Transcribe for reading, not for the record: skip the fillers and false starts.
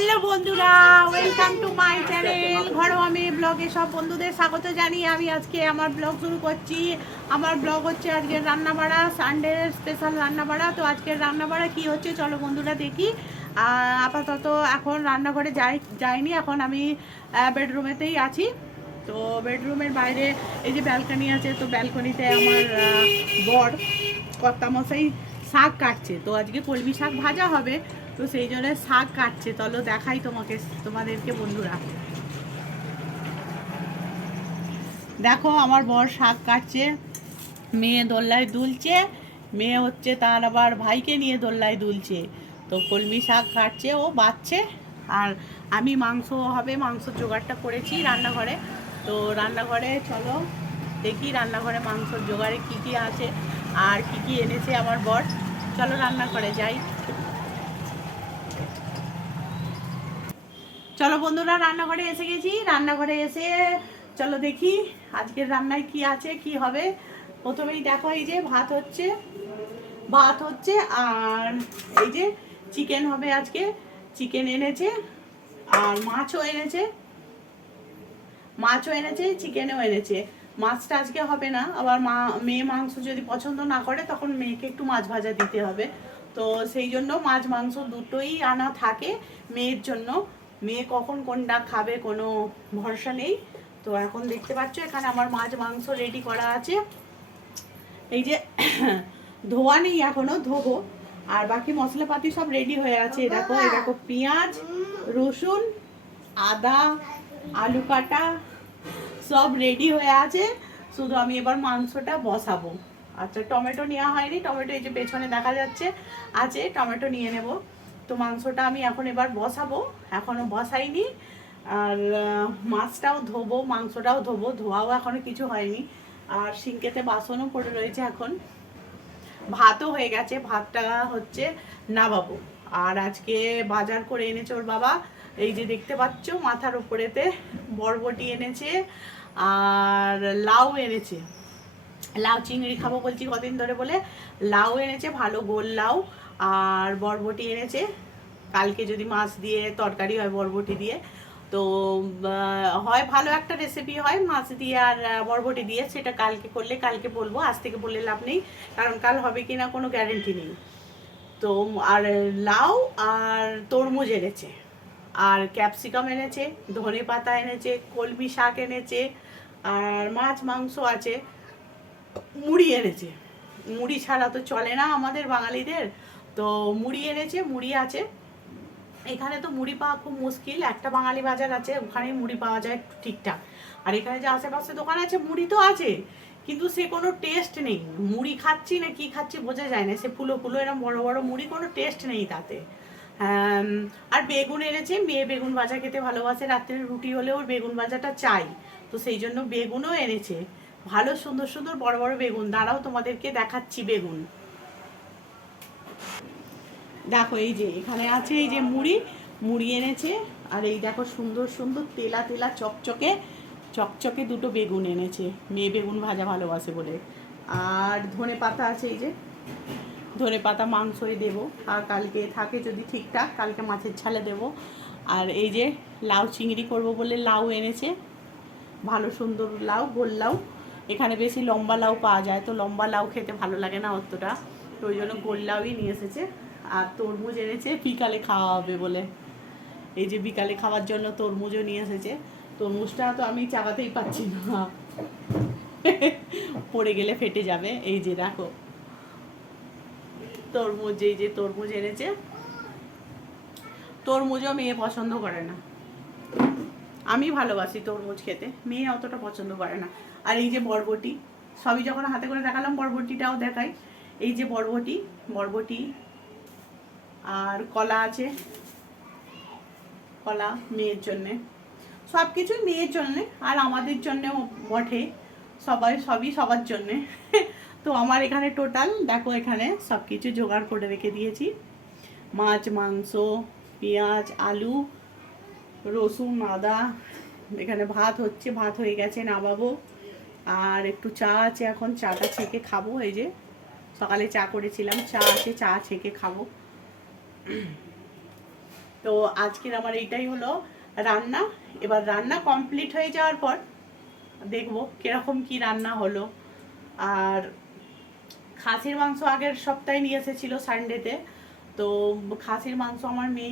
Hello বন্ধুরা, welcome to my channel ঘরোয়া মেয়ে ব্লগে সব বন্ধুদের স্বাগত জানিয়ে আমি আজকে আমার ব্লগ শুরু করছি। আমার ব্লগ হচ্ছে আজকের রান্নাবাড়া, সানডে স্পেশাল রান্নাবাড়া। তো আজকের রান্নাবাড়া কি হচ্ছে চলো বন্ধুরা দেখি। আপাতত এখন রান্নাঘরে যাইনি, এখন আমি বেডরুমেতেই আছি। তো বেডরুমের বাইরে এই যে ব্যালকনি আছে, তো ব্যালকনিতে আমার বর কর্তামশাই শাক কাটছে। তো আজকে কলমি শাক ভাজা হবে, তো সেই জন্য শাক কাটছে। চলো দেখাই তোমাদেরকে বন্ধুরা। দেখো আমার বর শাক কাটছে, মেয়ে দোল্লায় দুলছে, মেয়ে হচ্ছে তার আবার ভাইকে নিয়ে দোল্লায় দুলছে। তো কলমি শাক কাটছে, ও বাচ্ছে। আর আমি মাংস হবে, মাংসর জোগাড়টা করেছি রান্নাঘরে। তো রান্নাঘরে চলো দেখি রান্নাঘরে মাংসর জোগাড়ে কি কি আছে আর কি কি এনেছে আমার বর। চলো রান্নাঘরে যাই। চলো বন্ধুরা রান্নাঘরে এসে গেছি। রান্নাঘরে এসে চলো দেখি আজকের রান্নায় কি আছে কি হবে। প্রথমেই দেখো এই যে ভাত হচ্ছে আর এই যে চিকেন হবে আজকে। চিকেন এনেছে আর মাছও এনেছে চিকেনও এনেছে। মাছটা আজকে হবে না, আবার মেয়ে মাংস যদি পছন্দ না করে তখন মেয়েকে একটু মাছ ভাজা দিতে হবে। তো সেই জন্য মাছ মাংস দুটোই আনা থাকে মেয়ের জন্য। মেয়ে কখন কোনটা খাবে কোনো ভরসা নেই। তো এখন দেখতে পাচ্ছ এখানে আমার মাছ মাংস রেডি করা আছে। এই যে ধোয়া নেই, এখনো ধোবো। আর বাকি মশলাপাতি সব রেডি হয়ে আছে। দেখো এই দেখো পেঁয়াজ, রসুন, আদা, আলু কাটা সব রেডি হয়ে আছে। শুধু আমি এবার মাংসটা বসাবো। আচ্ছা টমেটো নেওয়া হয়নি, টমেটো এই যে পেছনে দেখা যাচ্ছে আছে, টমেটো নিয়ে নেব। তো মাংসটা আমি এখন এবার বসাবো, এখনো বসাইনি। আর মাছটাও ধোবো, মাংসটাও ধোবো, ধোয়াও এখনো কিছু হয়নি। আর সিঙ্কেতে বাসনও পড়ে রয়েছে। এখন ভাতও হয়ে গেছে, ভাতটা হচ্ছে নামাবো। আর আজকে বাজার করে এনেছে ওর বাবা, এই যে দেখতে পাচ্ছ মাথার উপরেতে বরবটি এনেছে আর লাউ এনেছে। লাউ চিংড়ি খাবো বলছি কদিন ধরে বলে লাউ এনেছে, ভালো গোল লাউ। আর বরবটি এনেছে, কালকে যদি মাছ দিয়ে তরকারি হয় বরবটি দিয়ে তো হয় ভালো একটা রেসিপি হয় মাছ দিয়ে আর বরবটি দিয়ে। সেটা কালকে করলে কালকে বলবো, আজ থেকে বললে লাভ নেই, কারণ কাল হবে কি না কোনো গ্যারেন্টি নেই। তো আর লাউ আর তরমুজ এনেছে আর ক্যাপসিকাম এনেছে, ধনে পাতা এনেছে, কলমি শাক এনেছে আর মাছ মাংস আছে, মুড়ি এনেছে। মুড়ি ছাড়া তো চলে না আমাদের বাঙালিদের। তো মুড়ি এনেছে, মুড়ি আছে। এখানে তো মুড়ি পাওয়া খুব মুশকিল, একটা বাঙালি বাজার আছে ওখানেই মুড়ি পাওয়া যায় ঠিকঠাক। আর এখানে যে আশেপাশে দোকান আছে মুড়ি তো আছে, কিন্তু সে কোনো টেস্ট নেই। মুড়ি খাচ্ছি না কি খাচ্ছি বোঝা যায় না, সে ফুলো ফুলো এরকম বড় বড় মুড়ি, কোনো টেস্ট নেই তাতে। আর বেগুন এনেছে, মেয়ে বেগুন ভাজা খেতে ভালোবাসে, রাত্রে রুটি হলে ওর বেগুন ভাজাটা চাই। তো সেই জন্য বেগুনও এনেছে, ভালো সুন্দর সুন্দর বড় বড় বেগুন। দাঁড়াও তোমাদেরকে দেখাচ্ছি বেগুন। দেখো এই যে এখানে আছে এই যে মুড়ি এনেছে। আর এই দেখো সুন্দর সুন্দর তেলা তেলা চকচকে চকচকে দুটো বেগুন এনেছে, মেয়ে বেগুন ভাজা ভালোবাসে বলে। আর ধনে পাতা আছে, এই যে ধনে পাতা মাংসই দেবো, আর কালকে থাকে যদি ঠিকঠাক কালকে মাছের ঝালে দেবো। আর এই যে লাউ চিংড়ি করবো বলে লাউ এনেছে, ভালো সুন্দর লাউ, গোল লাউ। এখানে বেশি লম্বা লাউ পাওয়া যায়, তো লম্বা লাউ খেতে ভালো লাগে না অতটা, তো ওই জন্য গোল লাউই নিয়ে এসেছে। আর তরমুজ এনেছে বিকালে খাওয়া হবে বলে, এই যে বিকালে খাওয়ার জন্য তরমুজও নিয়ে এসেছে। তরমুজটা তো আমি চাগাতেই পাচ্ছি না, পড়ে গেলে ফেটে যাবে। এই যে দেখো তরমুজ, এই যে তরমুজ এনেছে। তরমুজও মেয়ে পছন্দ করে না, আমি ভালোবাসি তরমুজ খেতে, মেয়ে অতটা পছন্দ করে না। আর এই যে বরবটি, সবই যখন হাতে করে দেখালাম বরবটিটাও দেখাই। এই যে বরবটি আর কলা আছে, কলা মেয়ের জন্যে, সব কিছুই মেয়ের জন্যে আর আমাদের জন্যেও বটে, সবই সবার জন্যে। তো আমার এখানে টোটাল দেখো এখানে সব কিছু জোগাড় করে রেখে দিয়েছি, মাছ মাংস পেঁয়াজ আলু রসুন আদা। এখানে ভাত হচ্ছে, ভাত হয়ে গেছে নামাবো। আর একটু চা আছে, এখন চাটা ছেঁকে খাবো। এই যে সকালে চা করেছিলাম, চা আছে, চা ছেঁকে খাবো। তো আজকের আমার এইটাই হলো রান্না। এবার রান্না কমপ্লিট হয়ে যাওয়ার পর দেখবো কিরকম কি রান্না হলো। আর খাসির মাংস আগের সপ্তাহে নিয়ে এসেছিল সানডেতে, তো খাসির মাংস আমার মেয়ে